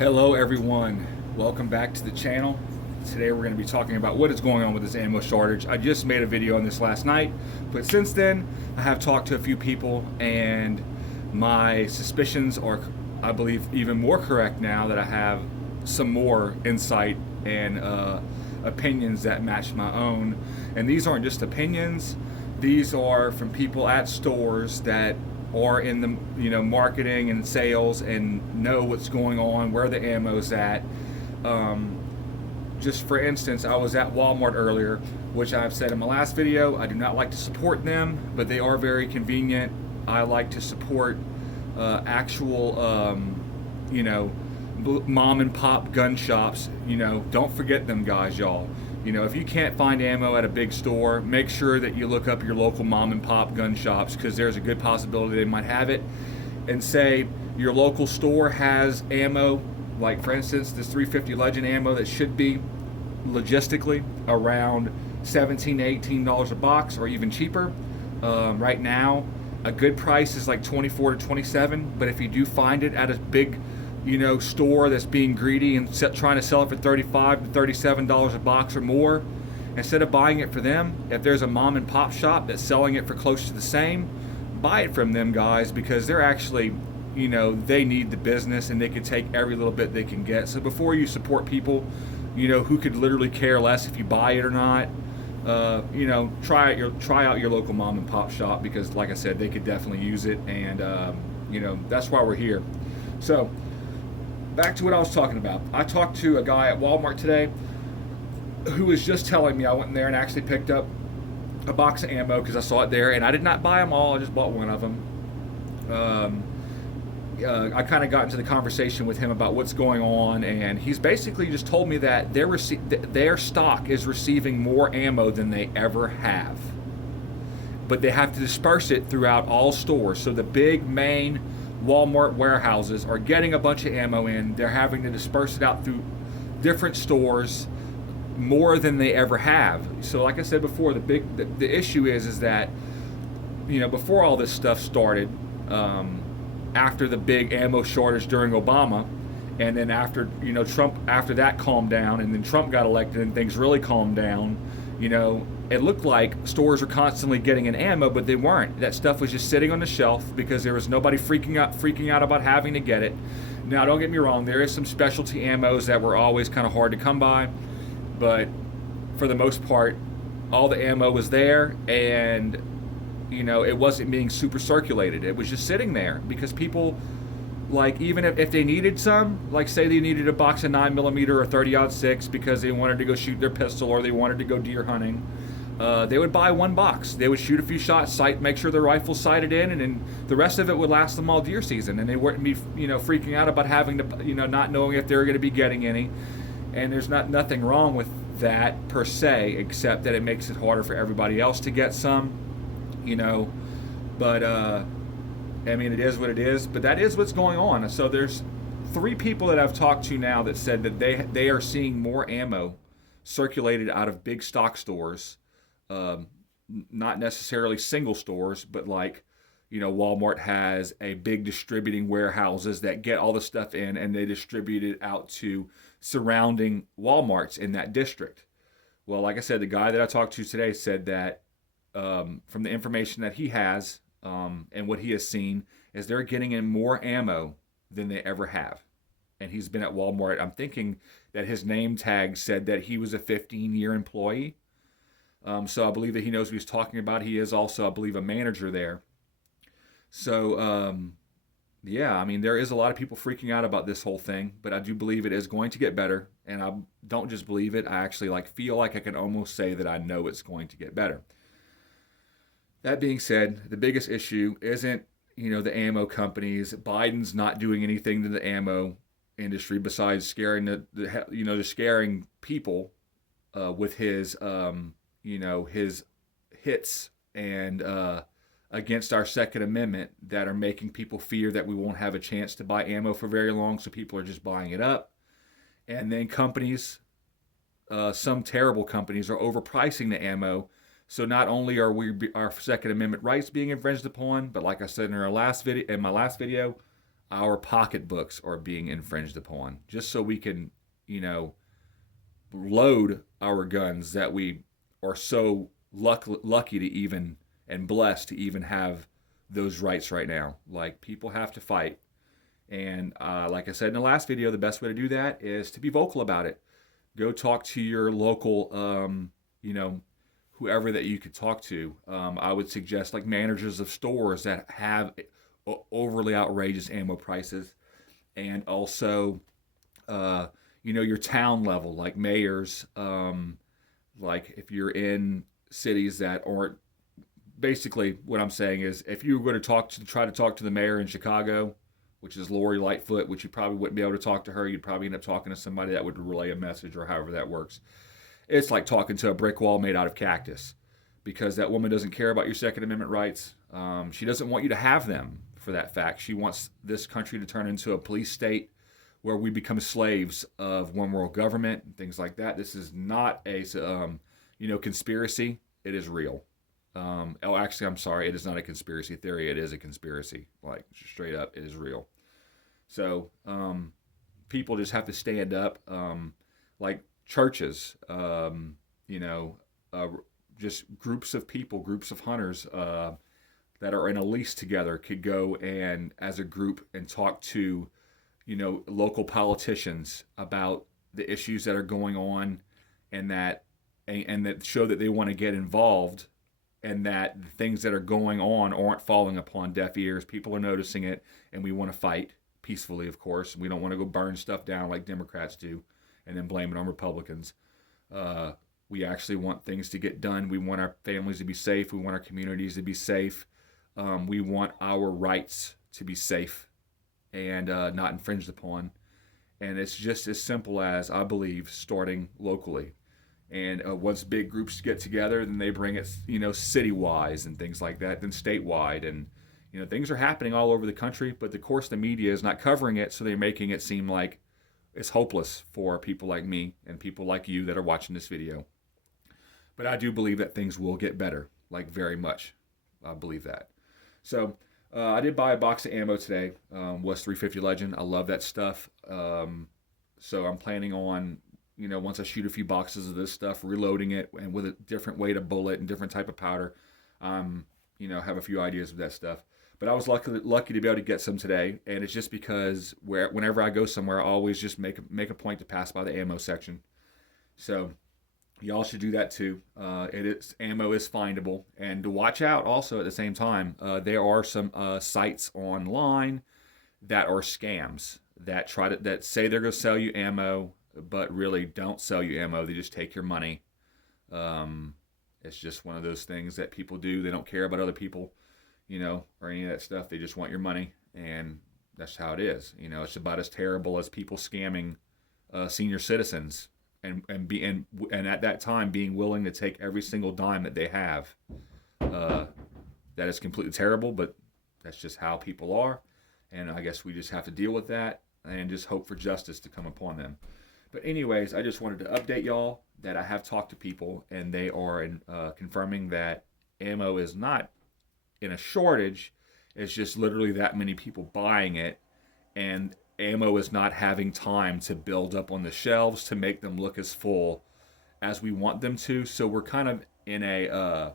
Hello everyone, welcome back to the channel. Today we're going to be talking about what is going on with this ammo shortage. I just made a video on this last night, but since then I have talked to a few people and my suspicions are, I believe, even more correct now that I have some more insight and opinions that match my own. And these aren't just opinions, these are from people at stores that are in the marketing and sales and know what's going on, where the ammo's at. Just for instance, I was at Walmart earlier, which I've said in my last video, I do not like to support them, but they are very convenient. I like to support actual, mom and pop gun shops. Don't forget them guys, y'all. If you can't find ammo at a big store, make sure that you look up your local mom and pop gun shops, because there's a good possibility they might have it. And say your local store has ammo, like for instance this 350 Legend ammo that should be logistically around $17 to $18 a box or even cheaper. Right now a good price is like $24 to $27, but if you do find it at a big store that's being greedy and trying to sell it for $35 to $37 a box or more, instead of buying it for them, if there's a mom and pop shop that's selling it for close to the same, buy it from them guys, because they're actually, they need the business and they can take every little bit they can get. So before you support people, who could literally care less if you buy it or not, try out your local mom and pop shop, because like I said, they could definitely use it. And that's why we're here. So back to what I was talking about. I talked to a guy at Walmart today who was just telling me, I went in there and actually picked up a box of ammo because I saw it there, and I did not buy them all, I just bought one of them. I kind of got into the conversation with him about what's going on, and he's basically just told me that their stock is receiving more ammo than they ever have, but they have to disperse it throughout all stores. So the big main Walmart warehouses are getting a bunch of ammo in, they're having to disperse it out through different stores more than they ever have. So like I said before, the issue is that before all this stuff started, after the big ammo shortage during Obama, and then after Trump, after that calmed down, and then Trump got elected and things really calmed down, it looked like stores were constantly getting an ammo, but they weren't. That stuff was just sitting on the shelf because there was nobody freaking out about having to get it. Now, don't get me wrong, there is some specialty ammos that were always kind of hard to come by, but for the most part, all the ammo was there, and it wasn't being super circulated. It was just sitting there because people, like, even if they needed some, like say they needed a box of 9mm or 30-06 because they wanted to go shoot their pistol or they wanted to go deer hunting, they would buy one box. They would shoot a few shots, make sure their rifle's sighted in, and then the rest of it would last them all deer season, and they wouldn't be freaking out about having to not knowing if they were going to be getting any. And there's nothing wrong with that per se, except that it makes it harder for everybody else to get some, but I mean, it is what it is, but that is what's going on. So there's 3 people that I've talked to now that said that they are seeing more ammo circulated out of big stock stores, not necessarily single stores, but like, Walmart has a big distributing warehouses that get all the stuff in and they distribute it out to surrounding Walmarts in that district. Well, like I said, the guy that I talked to today said that from the information that he has, and what he has seen, is they're getting in more ammo than they ever have. And he's been at Walmart. I'm thinking that his name tag said that he was a 15-year employee. So I believe that he knows what he's talking about. He is also, I believe, a manager there. So, yeah, I mean, there is a lot of people freaking out about this whole thing, but I do believe it is going to get better. And I don't just believe it. I actually feel like I can almost say that I know it's going to get better. That being said, the biggest issue isn't, the ammo companies. Biden's not doing anything to the ammo industry besides scaring just scaring people with his, his hits and against our Second Amendment that are making people fear that we won't have a chance to buy ammo for very long. So people are just buying it up, and then companies, some terrible companies, are overpricing the ammo. So not only are our Second Amendment rights being infringed upon, but like I said in my last video, our pocketbooks are being infringed upon, just so we can, you know, load our guns that we are so lucky to even and blessed to even have those rights right now. Like, people have to fight. And like I said in the last video, the best way to do that is to be vocal about it. Go talk to your local, you know, whoever that you could talk to. I would suggest like managers of stores that have overly outrageous ammo prices, and also, you know, your town level, like mayors. Like if you're in cities that aren't, basically what I'm saying is, if you were going to try to talk to the mayor in Chicago, which is Lori Lightfoot, which you probably wouldn't be able to talk to her. You'd probably end up talking to somebody that would relay a message, or however that works. It's like talking to a brick wall made out of cactus, because that woman doesn't care about your Second Amendment rights. She doesn't want you to have them, for that fact. She wants this country to turn into a police state where we become slaves of one world government and things like that. This is not a you know, conspiracy. It is real. Oh, actually, I'm sorry. It is not a conspiracy theory. It is a conspiracy. Like, straight up, it is real. So, people just have to stand up. Like churches, you know, just groups of people, groups of hunters that are in a lease together could go and, as a group, and talk to, you know, local politicians about the issues that are going on, and that show that they want to get involved, and that the things that are going on aren't falling upon deaf ears. People are noticing it, and we want to fight peacefully, of course. We don't want to go burn stuff down like Democrats do and then blame it on Republicans. We actually want things to get done. We want our families to be safe. We want our communities to be safe. We want our rights to be safe and not infringed upon. And it's just as simple as, I believe, starting locally. And once big groups get together, then they bring it, you know, city-wise and things like that, then statewide. And, you know, things are happening all over the country, but of course the media is not covering it, so they're making it seem like it's hopeless for people like me and people like you that are watching this video. But I do believe that things will get better, like very much. I believe that. So I did buy a box of ammo today, West 350 Legend. I love that stuff. So I'm planning on, you know, once I shoot a few boxes of this stuff, reloading it, and with a different weight of bullet and different type of powder, you know, have a few ideas of that stuff. But I was lucky to be able to get some today, and it's just because whenever I go somewhere, I always just make a point to pass by the ammo section. So y'all should do that too. Ammo is findable, and to watch out also at the same time. There are some sites online that are scams that say they're going to sell you ammo, but really don't sell you ammo. They just take your money. It's just one of those things that people do. They don't care about other people, you know, or any of that stuff. They just want your money, and that's how it is. You know, it's about as terrible as people scamming senior citizens, and at that time being willing to take every single dime that they have. That is completely terrible, but that's just how people are, and I guess we just have to deal with that and just hope for justice to come upon them. But anyways, I just wanted to update y'all that I have talked to people, and they are confirming that ammo is not in a shortage. It's just literally that many people buying it, and ammo is not having time to build up on the shelves to make them look as full as we want them to. So we're kind of in a,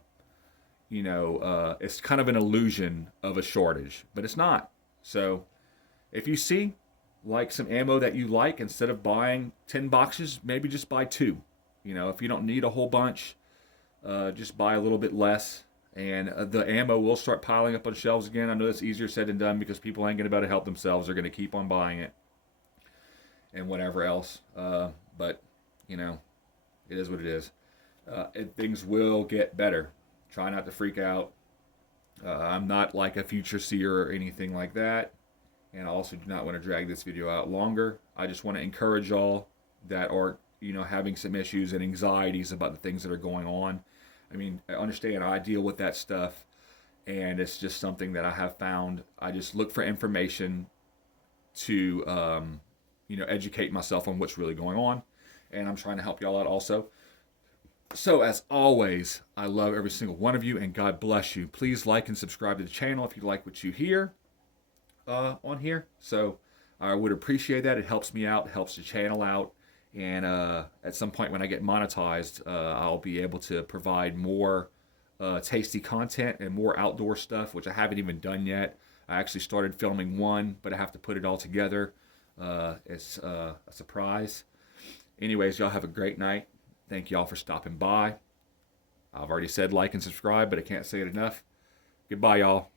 it's kind of an illusion of a shortage, but it's not. So if you see like some ammo that you like, instead of buying 10 boxes, maybe just buy 2. You know, if you don't need a whole bunch, just buy a little bit less, and the ammo will start piling up on shelves again. I know that's easier said than done, because people ain't going to be able to help themselves. They're going to keep on buying it and whatever else. But, you know, it is what it is. Things will get better. Try not to freak out. I'm not like a future seer or anything like that. And I also do not want to drag this video out longer. I just want to encourage y'all that are, you know, having some issues and anxieties about the things that are going on. I mean, I understand, I deal with that stuff, and it's just something that I have found. I just look for information to, educate myself on what's really going on, and I'm trying to help y'all out also. So as always, I love every single one of you, and God bless you. Please like and subscribe to the channel if you like what you hear. on here. So I would appreciate that. It helps me out, helps the channel out. And at some point when I get monetized, I'll be able to provide more tasty content and more outdoor stuff, which I haven't even done yet. I actually started filming one, but I have to put it all together. It's a surprise. Anyways, y'all have a great night. Thank y'all for stopping by. I've already said like and subscribe, but I can't say it enough. Goodbye, y'all.